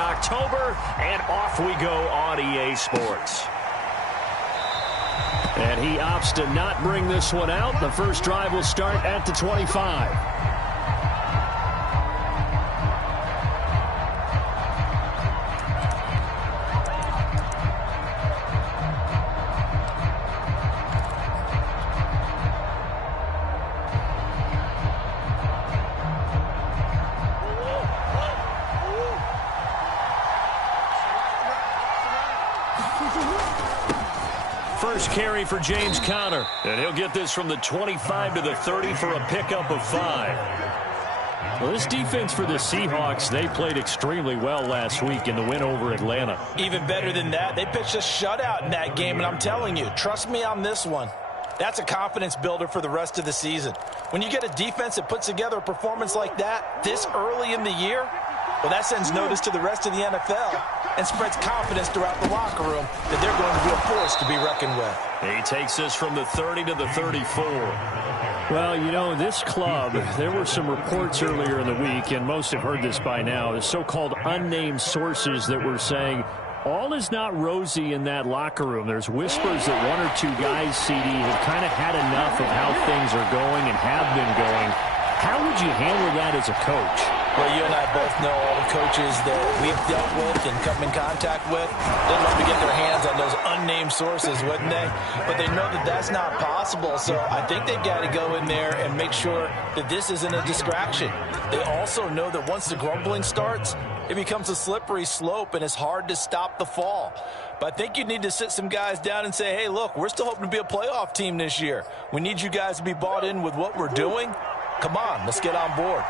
October, and off we go on EA Sports. And he opts to not bring this one out. The first drive will start at the 25. First carry for James Conner, and he'll get this from the 25 to the 30 for a pickup of 5. Well, this defense for the Seahawks, they played extremely well last week in the win over Atlanta. Even better than that, they pitched a shutout in that game, and I'm telling you, trust me on this one. That's a confidence builder for the rest of the season. When you get a defense that puts together a performance like that this early in the year, well, that sends notice to the rest of the NFL and spreads confidence throughout the locker room that they're going to be a force to be reckoned with. He takes this from the 30 to the 34. Well, you know, this club, there were some reports earlier in the week, and most have heard this by now, the so-called unnamed sources that were saying all is not rosy in that locker room. There's whispers that one or two guys, CD, have kind of had enough of how things are going and have been going. How would you handle that as a coach? Well, you and I both know all the coaches that we've dealt with and come in contact with. They'd love to get their hands on those unnamed sources, wouldn't they? But they know that that's not possible, so I think they've got to go in there and make sure that this isn't a distraction. They also know that once the grumbling starts, it becomes a slippery slope, and it's hard to stop the fall. But I think you need to sit some guys down and say, hey, look, we're still hoping to be a playoff team this year. We need you guys to be bought in with what we're doing. Come on, let's get on board.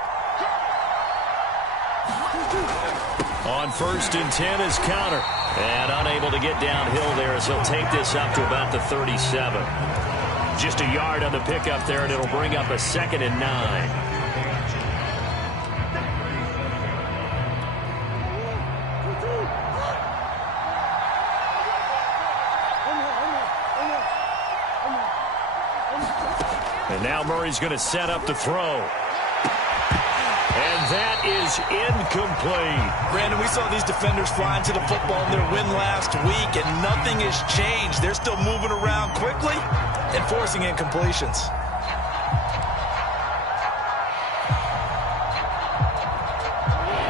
On 1st and 10 is Conner. And unable to get downhill there as he'll take this up to about the 37. Just a yard on the pickup there, and it'll bring up a 2nd and 9. And now Murray's going to set up the throw. And that is incomplete. Brandon, we saw these defenders flying to the football in their win last week, and nothing has changed. They're still moving around quickly and forcing incompletions.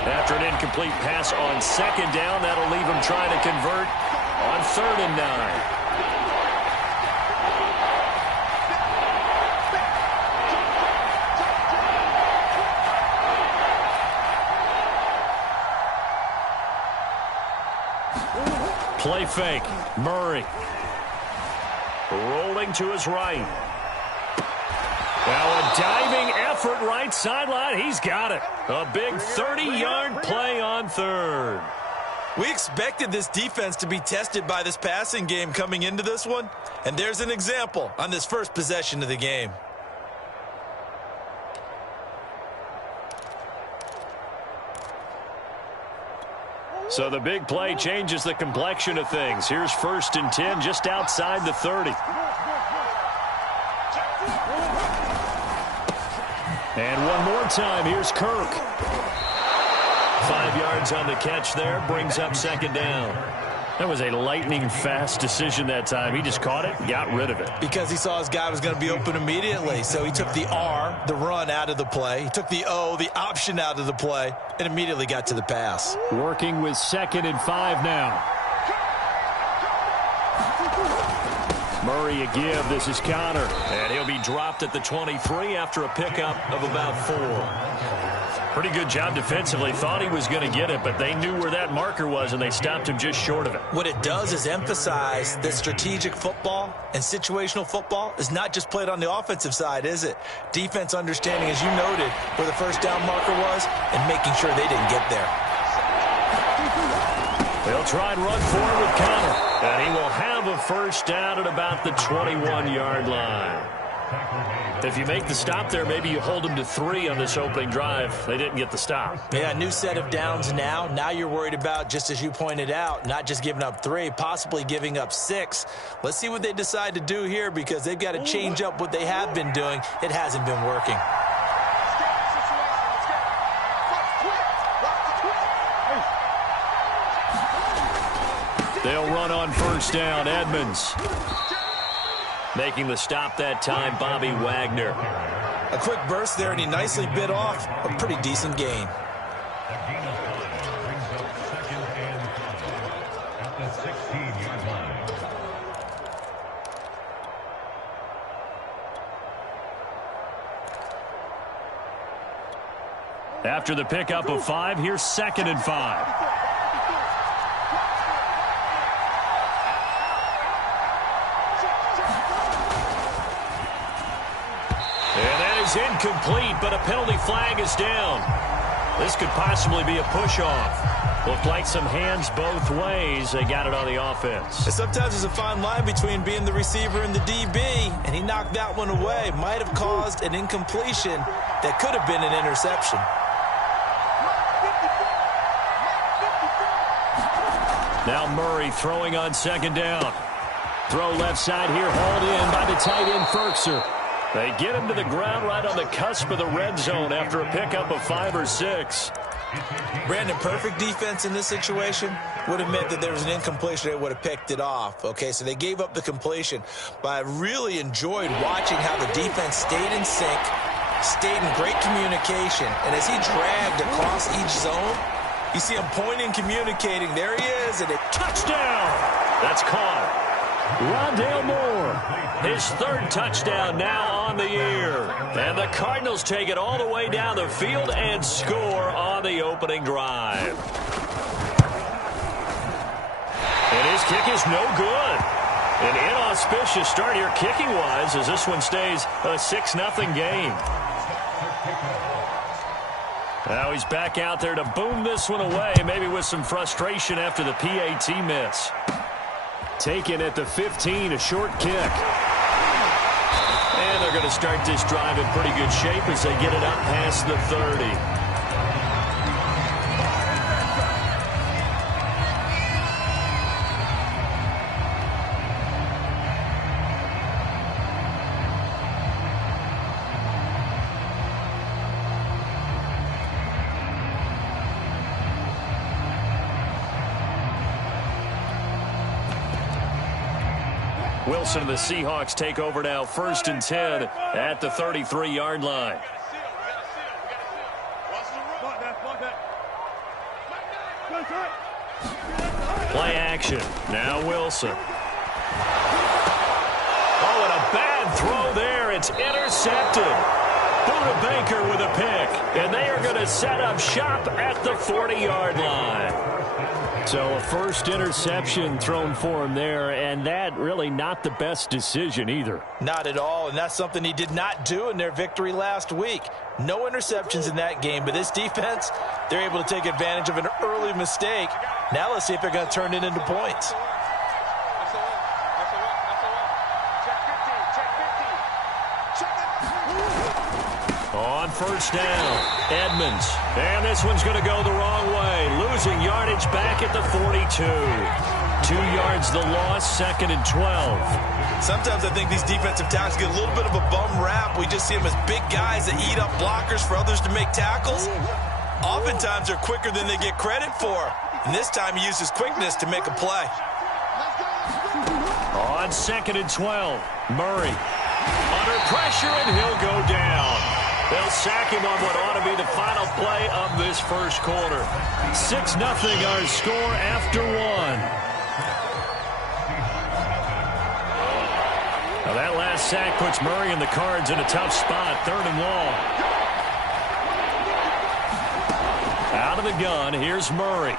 After an incomplete pass on 2nd down, that'll leave him trying to convert on 3rd and 9. Play fake. Murray. Rolling to his right. Now a diving effort right sideline. He's got it. A big 30-yard play on 3rd. We expected this defense to be tested by this passing game coming into this one. And there's an example on this first possession of the game. So the big play changes the complexion of things. Here's 1st and 10 just outside the 30. And one more time, here's Kirk. 5 yards on the catch there, brings up 2nd down. That was a lightning-fast decision that time. He just caught it, got rid of it. Because he saw his guy was going to be open immediately. So he took the R, the run, out of the play. He took the O, the option, out of the play, and immediately got to the pass. Working with 2nd and 5 now. Murray a give. This is Conner. And he'll be dropped at the 23 after a pickup of about 4. Pretty good job defensively. Thought he was going to get it, but they knew where that marker was, and they stopped him just short of it. What it does is emphasize that strategic football and situational football is not just played on the offensive side, is it? Defense understanding, as you noted, where the first down marker was and making sure they didn't get there. They'll try and run forward with Conner, and he will have a first down at about the 21-yard line. If you make the stop there, maybe you hold them to 3 on this opening drive. They didn't get the stop. Yeah, new set of downs now. Now you're worried about, just as you pointed out, not just giving up 3, possibly giving up 6. Let's see what they decide to do here, because they've got to change up what they have been doing. It hasn't been working. They'll run on first down. Edmonds. Making the stop that time, Bobby Wagner. A quick burst there, and he nicely bit off a pretty decent gain. After the pickup of 5, here's 2nd and 5. And that is incomplete, but a penalty flag is down. This could possibly be a push-off. Looked like some hands both ways. They got it on the offense. Sometimes there's a fine line between being the receiver and the DB, and he knocked that one away. Might have caused an incompletion that could have been an interception. Now Murray throwing on 2nd down. Throw left side here, hauled in by the tight end Ferkser. They get him to the ground right on the cusp of the red zone after a pickup of 5 or 6. Brandon, perfect defense in this situation would have meant that there was an incompletion. They would have picked it off. Okay, so they gave up the completion. But I really enjoyed watching how the defense stayed in sync, stayed in great communication. And as he dragged across each zone, you see him pointing, communicating. There he is, and a touchdown. That's caught. Rondale Moore, his 3rd touchdown now on the year. And the Cardinals take it all the way down the field and score on the opening drive. And his kick is no good. An inauspicious start here kicking-wise as this one stays a 6-0 game. Now he's back out there to boom this one away, maybe with some frustration after the PAT miss. Taken at the 15, a short kick. And they're going to start this drive in pretty good shape as they get it up past the 30. Wilson and the Seahawks take over now, 1st and 10 at the 33-yard line. Play action. Now Wilson. Oh, and a bad throw there. It's intercepted. Buda Baker with a pick. And they are going to set up shop at the 40-yard line. So a first interception thrown for him there, and that really not the best decision either. Not at all, and that's something he did not do in their victory last week. No interceptions in that game, but this defense, they're able to take advantage of an early mistake. Now let's see if they're going to turn it into points. On first down, Edmonds. And this one's going to go the wrong way. Losing yardage back at the 42. 2 yards the loss, 2nd and 12. Sometimes I think these defensive tackles get a little bit of a bum rap. We just see them as big guys that eat up blockers for others to make tackles. Oftentimes they're quicker than they get credit for. And this time he used his quickness to make a play. On 2nd and 12, Murray. Under pressure, and he'll go down. They'll sack him on what ought to be the final play of this first quarter. 6-0 our score after 1. Now that last sack puts Murray and the Cards in a tough spot, 3rd and long. Out of the gun, here's Murray.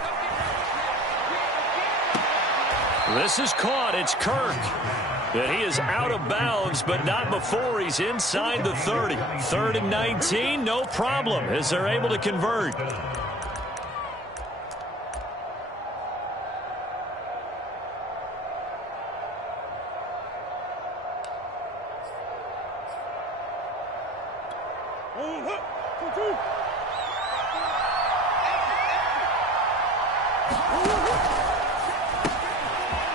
This is caught. It's Kirk. And he is out of bounds, but not before he's inside the 30. 3rd and 19, no problem, as they're able to convert.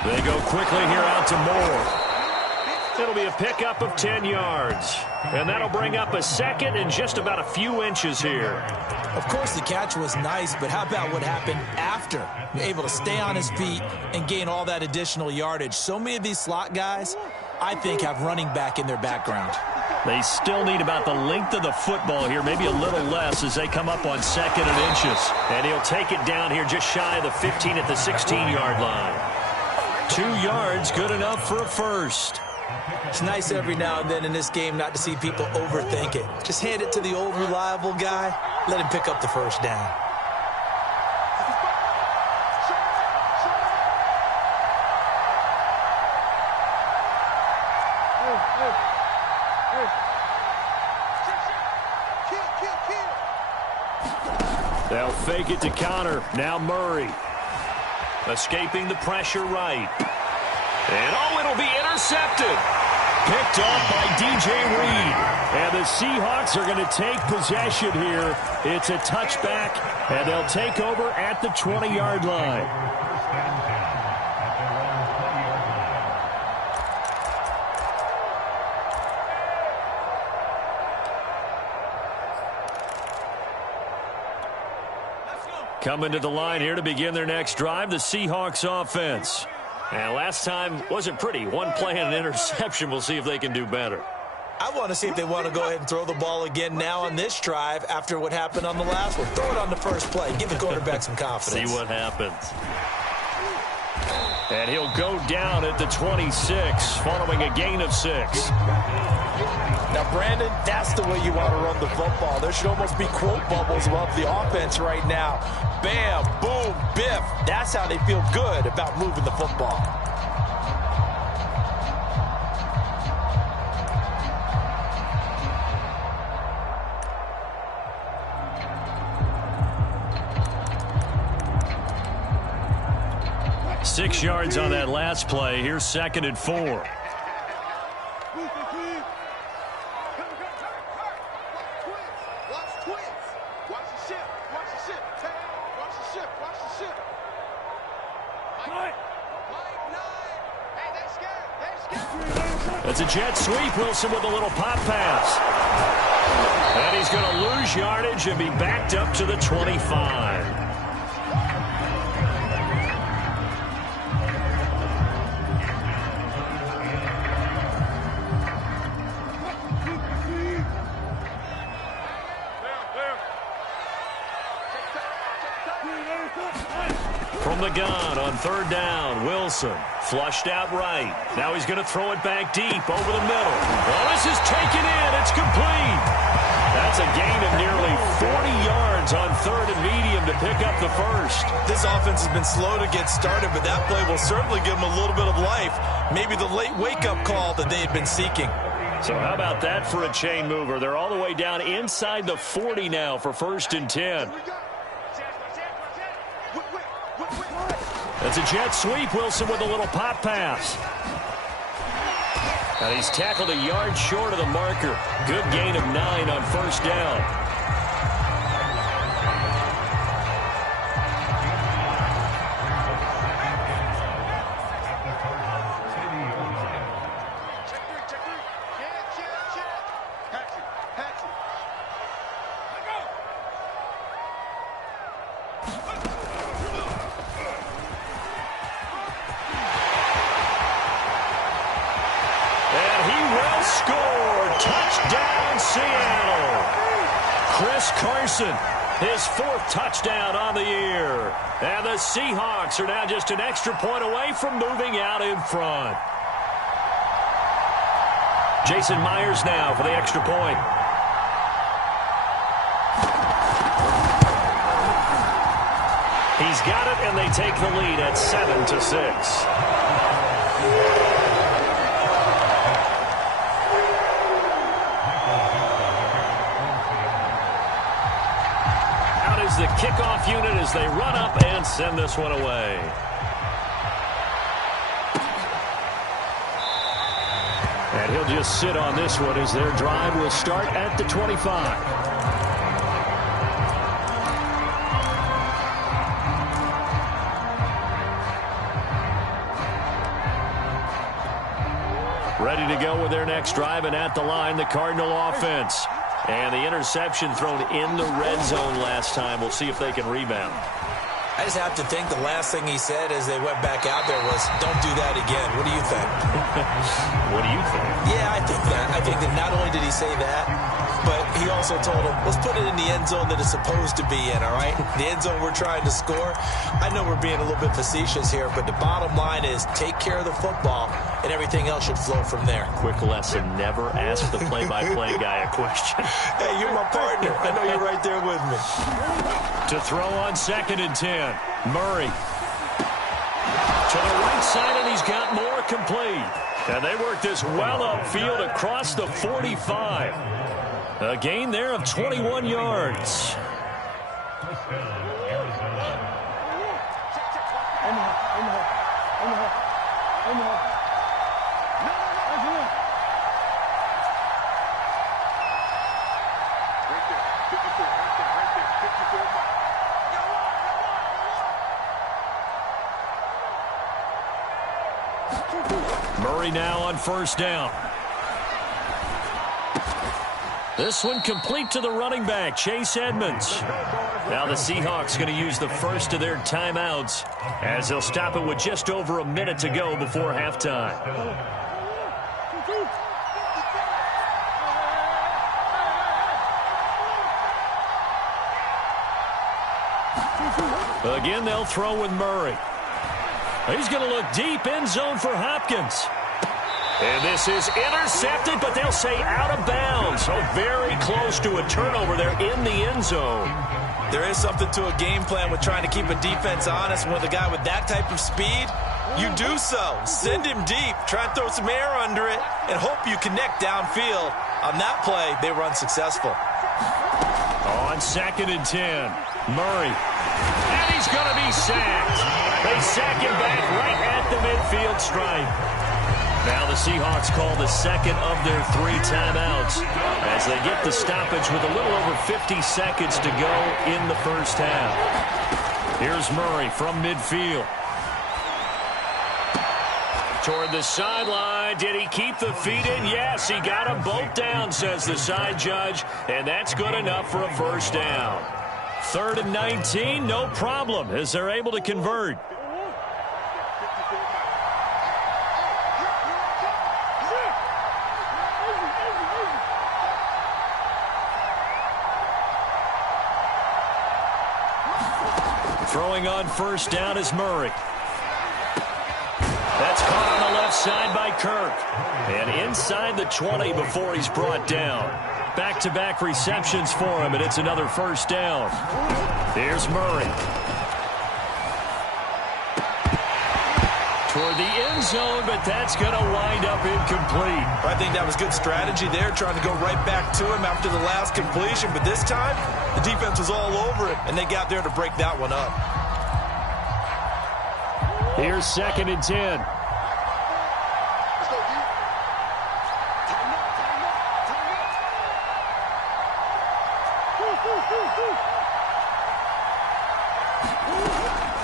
They go quickly here out to Moore. It'll be a pickup of 10 yards. And that'll bring up a second and just about a few inches here. Of course, the catch was nice, but how about what happened after? Able to stay on his feet and gain all that additional yardage. So many of these slot guys, I think, have running back in their background. They still need about the length of the football here, maybe a little less as they come up on second and inches. And he'll take it down here just shy of the 15 at the 16-yard line. 2 yards, good enough for a first. It's nice every now and then in this game not to see people overthink it. Just hand it to the old reliable guy, let him pick up the first down. They'll fake it to Connor. Now Murray. Escaping the pressure right. And oh, it'll be intercepted. Picked off by DJ Reed. And the Seahawks are going to take possession here. It's a touchback, and they'll take over at the 20-yard line. Coming to the line here to begin their next drive, the Seahawks offense. And last time wasn't pretty. One play and an interception. We'll see if they can do better. I want to see if they want to go ahead and throw the ball again now on this drive after what happened on the last one. Throw it on the first play. Give the quarterback some confidence. See what happens. And he'll go down at the 26 following a gain of 6. Now, Brandon, that's the way you want to run the football. There should almost be quote bubbles above the offense right now. Bam, boom, biff. That's how they feel good about moving the football. Six yards on that last play. Here's 2nd and 4. It's a jet sweep. Wilson with a little pop pass. And he's going to lose yardage and be backed up to the 25. From the gun on 3rd down, Wilson flushed out right. Now he's going to throw it back deep over the middle. Well, this is taken in. It's complete. That's a gain of nearly 40 yards on 3rd and medium to pick up the first. This offense has been slow to get started, but that play will certainly give them a little bit of life. Maybe the late wake-up call that they had been seeking. So how about that for a chain mover? They're all the way down inside the 40 now for 1st and 10. That's a jet sweep. Wilson with a little pop pass. And he's tackled a yard short of the marker. Good gain of 9 on 1st down. His 4th touchdown on the year. And the Seahawks are now just an extra point away from moving out in front. Jason Myers now for the extra point. He's got it, and they take the lead at 7-6. The kickoff unit as they run up and send this one away. And he'll just sit on this one as their drive will start at the 25. Ready to go with their next drive, and at the line, the Cardinal offense. And the interception thrown in the red zone last time. We'll see if they can rebound. I just have to think the last thing he said as they went back out there was, don't do that again. What do you think? What do you think? Yeah, I think that. I think that not only did he say that, but he also told him, let's put it in the end zone that it's supposed to be in, all right? The end zone we're trying to score. I know we're being a little bit facetious here, but the bottom line is take care of the football, and everything else should flow from there. Quick lesson, never ask the play-by-play guy a question. Hey, you're my partner. I know you're right there with me. To throw on 2nd and 10, Murray. To the right side, and he's got more complete. And they work this well upfield across the 45. A gain there of 21 yards. Murray now on 1st down. This one complete to the running back, Chase Edmonds. Now the Seahawks going to use the first of their timeouts as they'll stop it with just over a minute to go before halftime. Again, they'll throw with Murray. He's going to look deep, end zone for Hopkins. And this is intercepted, but they'll say out of bounds. So very close to a turnover there in the end zone. There is something to a game plan with trying to keep a defense honest. With a guy with that type of speed, you do so. Send him deep. Try and throw some air under it and hope you connect downfield. On that play, they were unsuccessful. On 2nd and 10, Murray. And he's going to be sacked. They sack him back right at the midfield stripe. Now the Seahawks call the second of their 3 timeouts as they get the stoppage with a little over 50 seconds to go in the first half. Here's Murray from midfield. Toward the sideline. Did he keep the feet in? Yes, he got them both down, says the side judge, and that's good enough for a first down. 3rd and 19, no problem, as they're able to convert. Throwing on 1st down is Murray. That's caught on the left side by Kirk. And inside the 20 before he's brought down. Back-to-back receptions for him, and it's another first down. Here's Murray. Toward the end zone, but that's going to wind up incomplete. I think that was good strategy there, trying to go right back to him after the last completion. But this time, the defense was all over it, and they got there to break that one up. Here's 2nd and 10.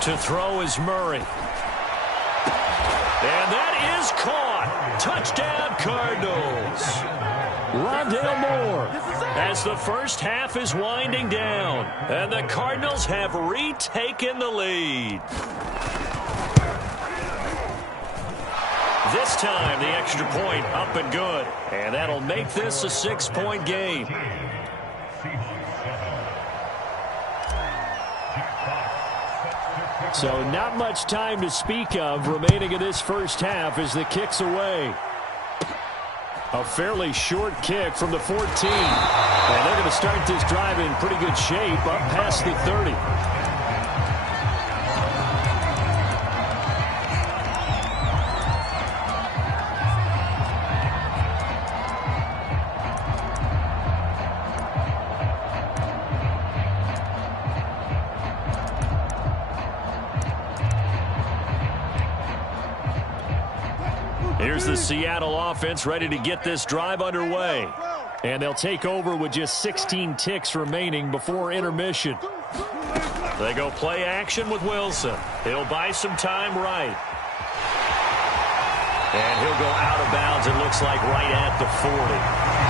To throw is Murray. And that is caught. Touchdown, Cardinals. Rondale Moore as the first half is winding down. And the Cardinals have retaken the lead. This time, the extra point up and good. And that'll make this a 6-point game. So not much time to speak of remaining in this first half as the kick's away. A fairly short kick from the 14. And they're going to start this drive in pretty good shape up past the 30. Here's the Seattle offense ready to get this drive underway. And they'll take over with just 16 ticks remaining before intermission. They go play action with Wilson. He'll buy some time right. And he'll go out of bounds, it looks like, right at the 40.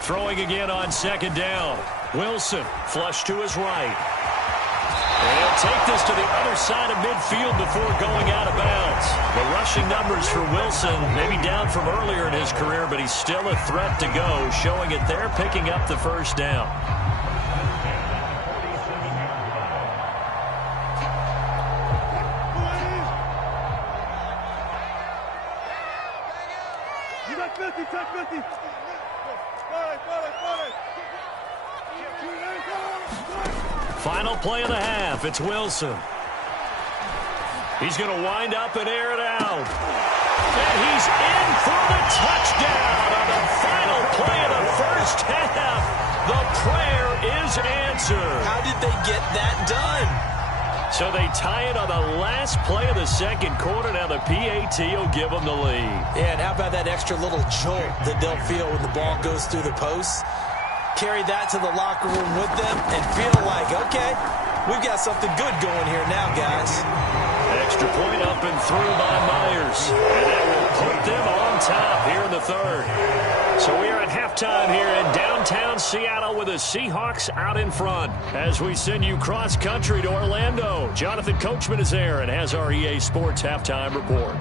Throwing again on second down. Wilson, flush to his right. And he'll take this to the other side of midfield before going out of bounds. The rushing numbers for Wilson, maybe down from earlier in his career, but he's still a threat to go, showing it there, picking up the first down. You got 50, touch 50. Final play of the half. It's Wilson. He's going to wind up and air it out. And he's in for the touchdown on the final play of the first half. The prayer is answered. How did they get that done? So they tie it on the last play of the second quarter. Now the PAT will give them the lead. Yeah, and how about that extra little jolt that they'll feel when the ball goes through the posts? Carry that to the locker room with them and feel like, okay, we've got something good going here now, guys. Extra point up and through by Myers. And that will put them on top here in the third. So we are at halftime here in downtown Seattle with the Seahawks out in front. As we send you cross-country to Orlando, Jonathan Coachman is there and has our EA Sports halftime report.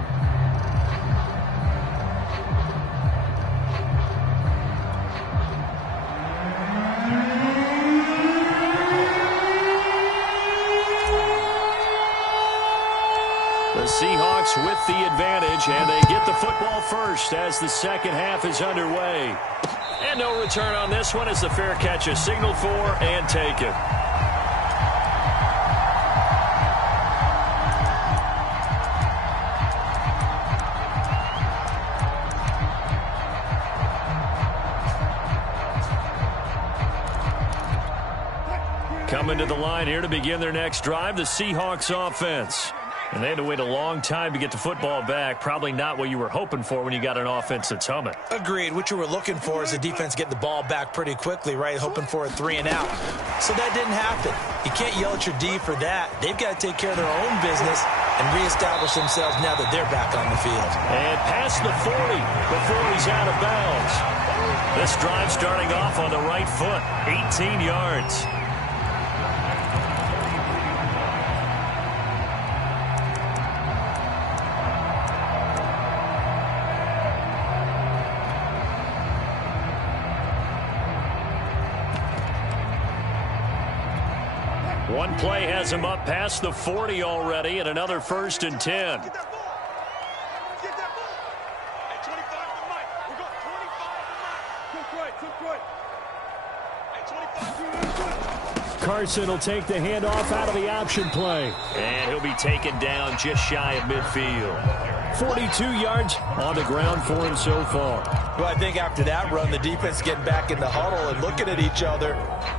The Seahawks with the advantage, and they get the football first as the second half is underway. And no return on this one as the fair catch is signaled for and taken. Coming to the line here to begin their next drive, the Seahawks offense. And they had to wait a long time to get the football back. Probably not what you were hoping for when you got an offense that's humming. Agreed. What you were looking for is the defense getting the ball back pretty quickly, right? Hoping for a 3 and out. So that didn't happen. You can't yell at your D for that. They've got to take care of their own business and reestablish themselves now that they're back on the field. And past the 40 before he's out of bounds. This drive starting off on the right foot. 18 yards. One play has him up past the 40 already, and another 1st and 10. Carson will take the handoff out of the option play. And he'll be taken down just shy of midfield. 42 yards on the ground for him so far. Well, I think after that run, the defense getting back in the huddle and looking at each other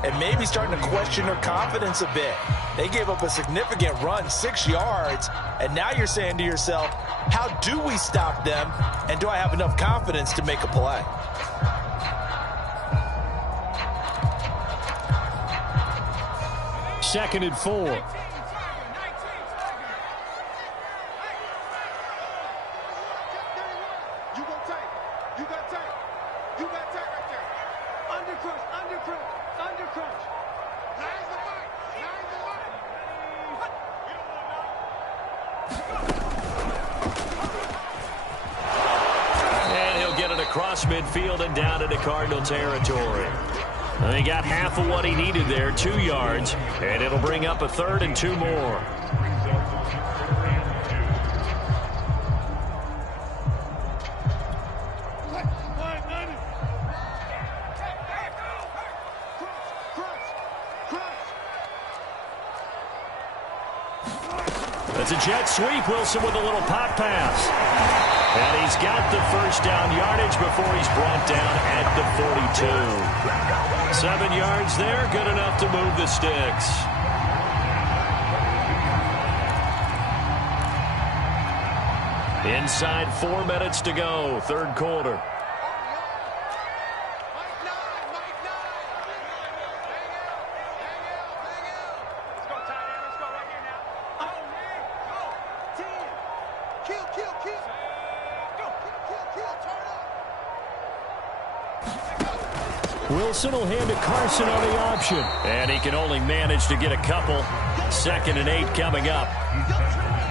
and maybe starting to question their confidence a bit. They gave up a significant run, 6 yards, and now you're saying to yourself, how do we stop them, and do I have enough confidence to make a play? Second and 4. Across midfield and down into Cardinal territory. And he got half of what he needed there, 2 yards, and it'll bring up a 3rd and 2 more. That's a jet sweep. Wilson with a little pop pass. And he's got the first down yardage before he's brought down at the 42. 7 yards there, good enough to move the sticks. Inside 4 minutes to go, third quarter. Wilson will hand to Carson on the option. And he can only manage to get a couple. 2nd and 8 coming up.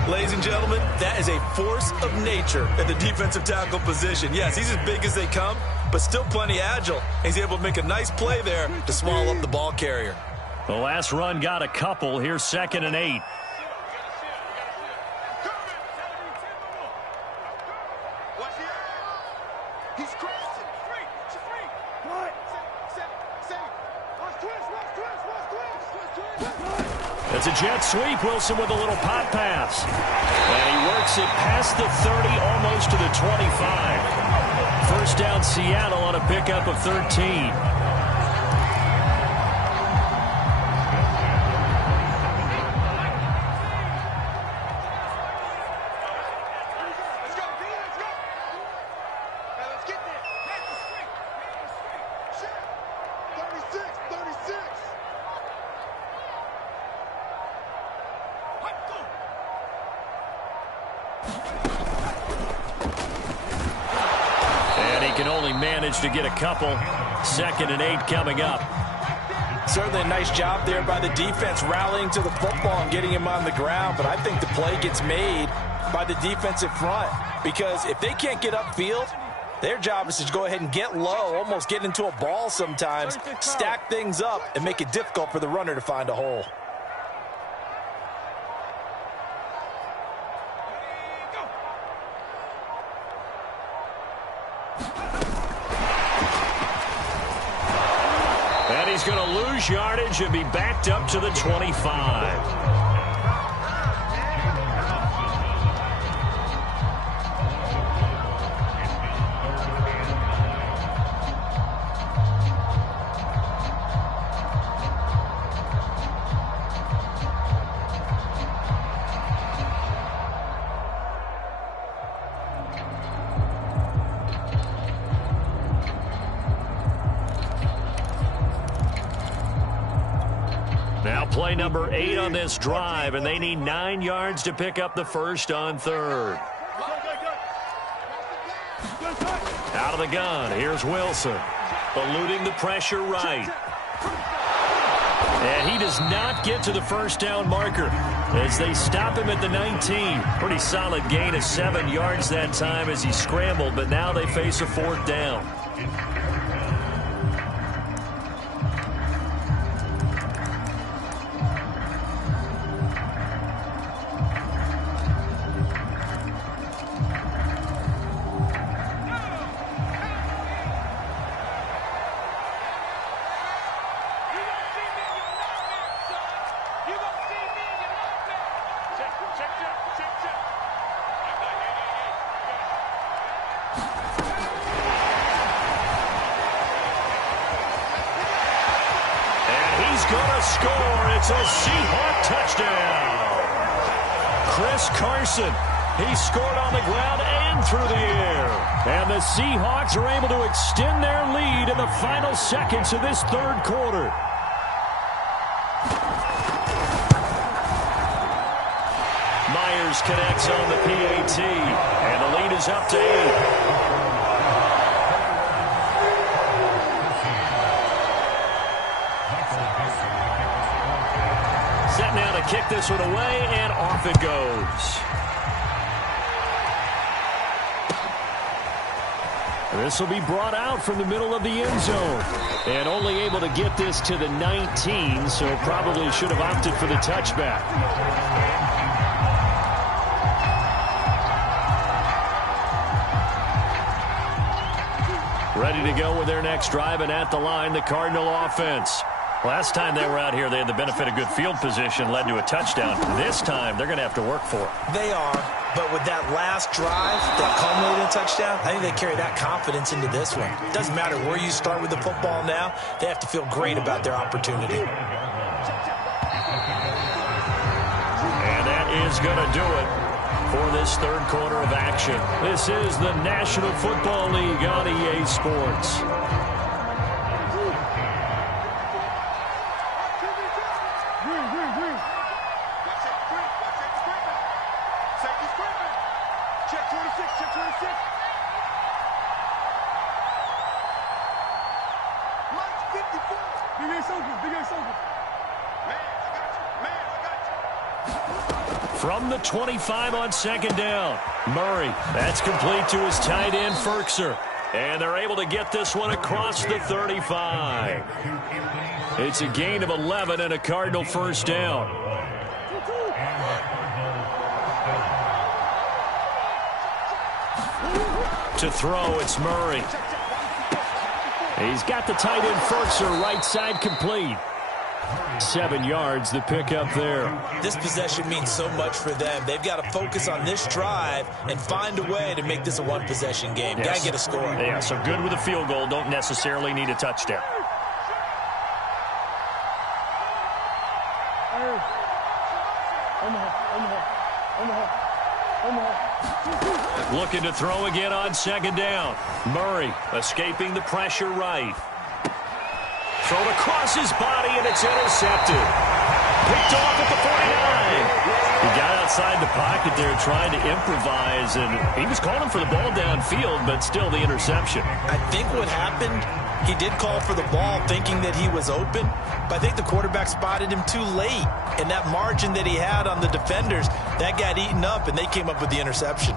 Ladies and gentlemen, that is a force of nature at the defensive tackle position. Yes, he's as big as they come, but still plenty agile. He's able to make a nice play there to swallow up the ball carrier. The last run got a couple. Here's 2nd and 8. It's a jet sweep. Wilson with a little pop pass. And he works it past the 30, almost to the 25. First down, Seattle on a pickup of 13. To get a couple. 2nd and 8 coming up. Certainly a nice job there by the defense rallying to the football and getting him on the ground, but I think the play gets made by the defensive front because if they can't get upfield, their job is to go ahead and get low, almost get into a ball sometimes, stack things up, and make it difficult for the runner to find a hole. He's going to lose yardage and be backed up to the 25. Now play number 8 on this drive, and they need 9 yards to pick up the first on 3rd. Out of the gun, here's Wilson. Eluding the pressure right. And he does not get to the first down marker as they stop him at the 19. Pretty solid gain of 7 yards that time as he scrambled, but now they face a 4th down. It's a Seahawk touchdown. Chris Carson, he scored on the ground and through the air. And the Seahawks are able to extend their lead in the final seconds of this 3rd quarter. Myers connects on the PAT, and the lead is up to 8. Set now to kick this one away, and off it goes. This will be brought out from the middle of the end zone. And only able to get this to the 19, so probably should have opted for the touchback. Ready to go with their next drive, and at the line, the Cardinal offense. Last time they were out here, they had the benefit of good field position, led to a touchdown. This time, they're going to have to work for it. They are, but with that last drive that culminated in a touchdown, I think they carry that confidence into this one. It doesn't matter where you start with the football now. They have to feel great about their opportunity. And that is going to do it. for this third quarter of action. This is the National Football League on EA Sports. Check 26, check 26. Lights 54. Big Ace open, Big Ace open. Man, I got you. From the 25 on second down, Murray. That's complete to his tight end, Ferkser. And they're able to get this one across the 35. It's a gain of 11 and a Cardinal first down. To throw, it's Murray. He's got the tight end, Ferkser, right side complete. 7 yards, the pickup there. This possession means so much for them. They've got to focus on this drive and find a way to make this a one-possession game. Yes. Got to get a score. Yeah, so good with a field goal. Don't necessarily need a touchdown. Looking to throw again on second down. Murray escaping the pressure right. Thrown across his body, and it's intercepted. Picked off at the 49. He got outside the pocket there trying to improvise, and he was calling for the ball downfield, but still the interception. I think what happened, he did call for the ball thinking that he was open, but I think the quarterback spotted him too late. And that margin that he had on the defenders, that got eaten up, and they came up with the interception.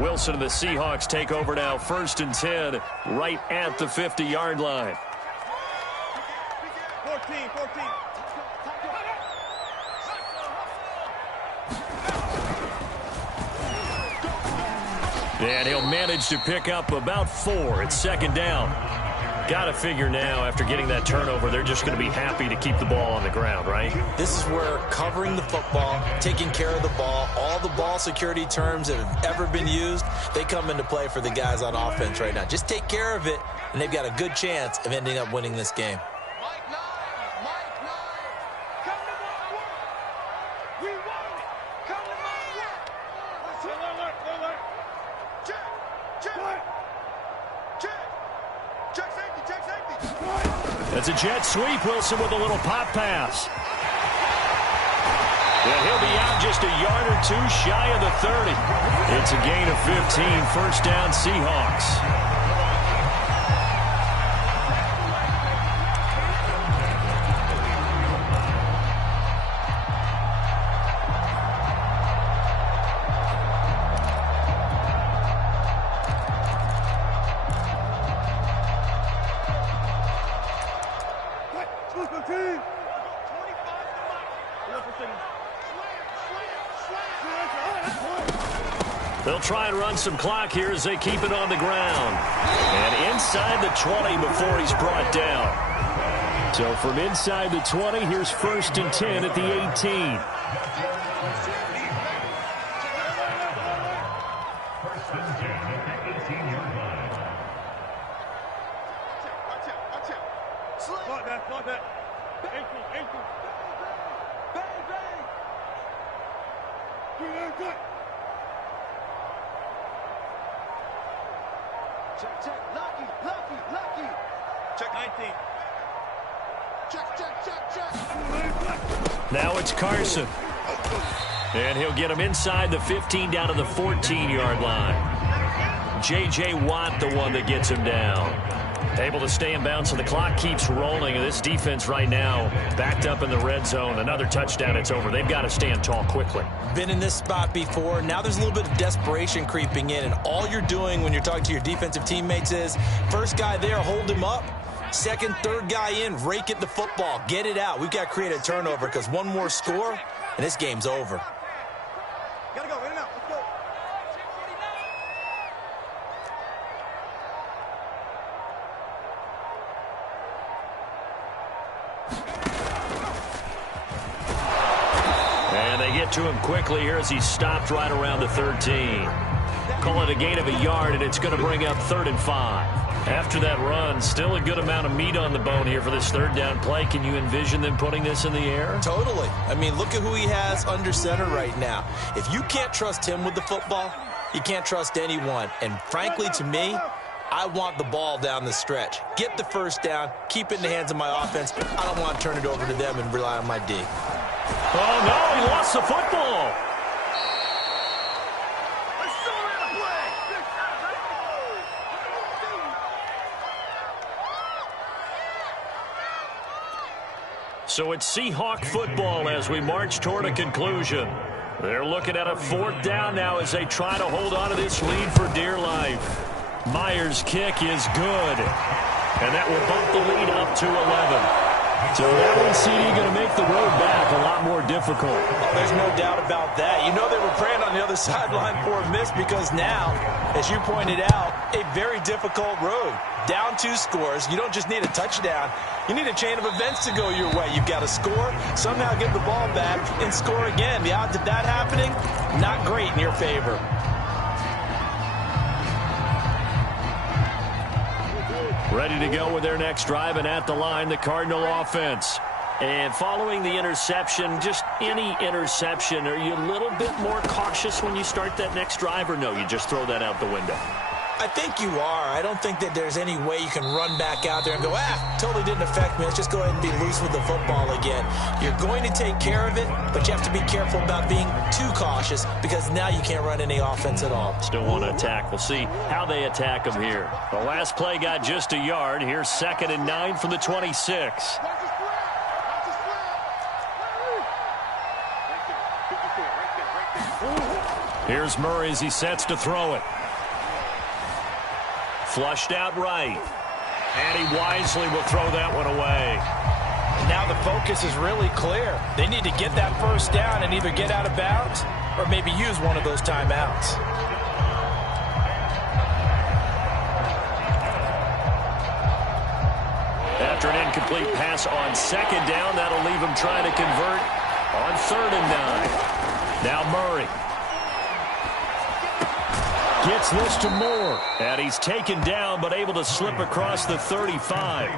Wilson and the Seahawks take over now, 1st and 10, right at the 50-yard line. 14. And he'll manage to pick up about 4. It's second down. Got to figure now, after getting that turnover, they're just going to be happy to keep the ball on the ground, right? This is where covering the football, taking care of the ball, all the ball security terms that have ever been used, they come into play for the guys on offense right now. Just take care of it, and they've got a good chance of ending up winning this game. Mike 9. Come to my work. We won it. Come to my work. Alert. Check. Check safety. That's a jet sweep. Wilson with a little pop pass. Yeah, he'll be out just a yard or 2 shy of the 30. It's a gain of 15. First down, Seahawks. They'll try and run some clock here as they keep it on the ground. And inside the 20 before he's brought down. So from inside the 20, here's 1st and 10 at the 18. Block that. Ankle. Bang. Good. Check. Lucky. Check 19. Check. Now it's Carson. And he'll get him inside the 15 down to the 14-yard line. J.J. Watt, the one that gets him down. Able to stay in bounds, so the clock keeps rolling. And this defense right now backed up in the red zone. Another touchdown, it's over. They've got to stand tall quickly. Been in this spot before. Now there's a little bit of desperation creeping in. And all you're doing when you're talking to your defensive teammates is, first guy there, hold him up. Second, third guy in, rake at the football. Get it out. We've got to create a turnover because one more score, and this game's over. Gotta go. In and out. Let's go. And they get to him quickly here as he's stopped right around the 13. Call it a gain of a yard, and it's going to bring up 3rd and 5. After that run, still a good amount of meat on the bone here for this third down play. Can you envision them putting this in the air? Totally. I mean, look at who he has under center right now. If you can't trust him with the football, you can't trust anyone. And frankly, to me, I want the ball down the stretch. Get the first down, keep it in the hands of my offense. I don't want to turn it over to them and rely on my D. Oh, no, he lost the football. So it's Seahawk football as we march toward a conclusion. They're looking at a fourth down now as they try to hold on to this lead for dear life. Myers' kick is good, and that will bump the lead up to 11. So that one, CD, going to make the road back a lot more difficult. Oh, there's no doubt about that. You know they were praying on the other sideline for a miss because now, as you pointed out, a very difficult road. Down 2 scores. You don't just need a touchdown. You need a chain of events to go your way. You've got to score, somehow get the ball back, and score again. The odds of that happening, not great in your favor. Ready to go with their next drive, and at the line, the Cardinal offense. And following the interception, just any interception, are you a little bit more cautious when you start that next drive, or no, you just throw that out the window? I think you are. I don't think that there's any way you can run back out there and go, totally didn't affect me. Let's just go ahead and be loose with the football again. You're going to take care of it, but you have to be careful about being too cautious because now you can't run any offense at all. Still want to attack. We'll see how they attack them here. The last play got just a yard. Here's 2nd and 9 from the 26. Here's Murray as he sets to throw it. Flushed out right. And he wisely will throw that one away. And now the focus is really clear. They need to get that first down and either get out of bounds or maybe use one of those timeouts. After an incomplete pass on 2nd down, that'll leave him trying to convert on 3rd and 9. Now Murray. Gets this to Moore, and he's taken down but able to slip across the 35.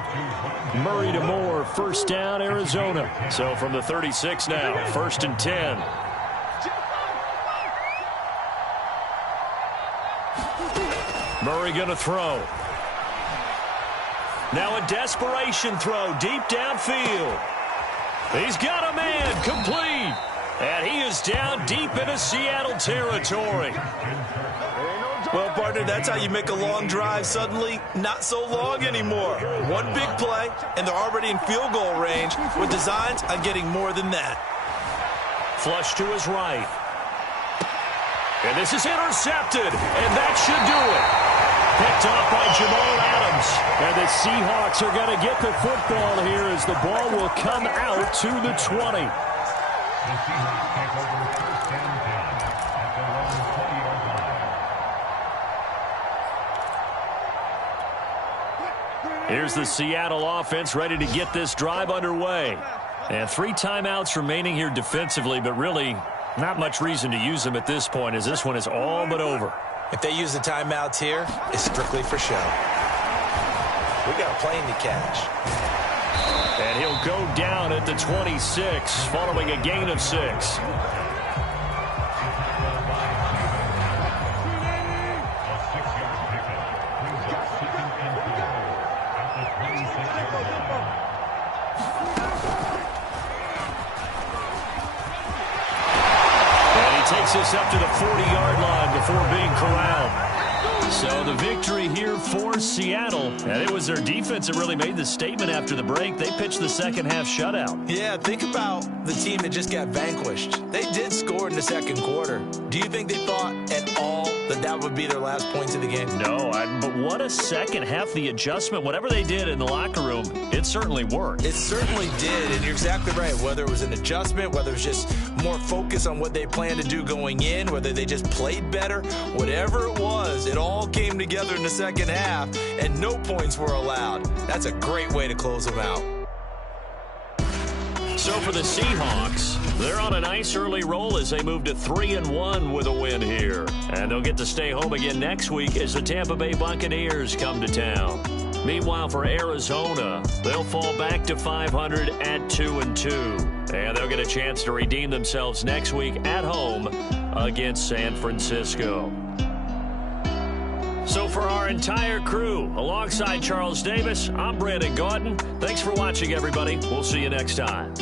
Murray to Moore, first down, Arizona. So from the 36 now, 1st and 10. Murray going to throw. Now a desperation throw deep downfield. He's got a man, complete. And he is down deep into Seattle territory. Well, partner, that's how you make a long drive suddenly not so long anymore. One big play, and they're already in field goal range with designs on getting more than that. Flush to his right. And this is intercepted, and that should do it. Picked off by Jamal Adams. And the Seahawks are going to get the football here as the ball will come out to the 20. Here's the Seattle offense ready to get this drive underway. And 3 timeouts remaining here defensively, but really not much reason to use them at this point as this one is all but over. If they use the timeouts here, it's strictly for show. We got a plane to catch. And he'll go down at the 26 following a gain of 6. Takes this up to the 40-yard line before being corralled. So the victory here for Seattle. And it was their defense that really made the statement after the break. They pitched the second half shutout. Yeah, think about the team that just got vanquished. They did score in the second quarter. Do you think they thought at all that that would be their last points of the game? No, but what a second half. The adjustment, whatever they did in the locker room, it certainly worked. It certainly did, and you're exactly right. Whether it was an adjustment, whether it was just more focus on what they planned to do going in, whether they just played better, whatever it was, it all came together in the second half, and no points were allowed. That's a great way to close them out. So for the Seahawks, they're on a nice early roll as they move to 3-1 with a win here. And they'll get to stay home again next week as the Tampa Bay Buccaneers come to town. Meanwhile, for Arizona, they'll fall back to 500 at 2-2. And they'll get a chance to redeem themselves next week at home against San Francisco. So for our entire crew, alongside Charles Davis, I'm Brandon Gaudin. Thanks for watching, everybody. We'll see you next time.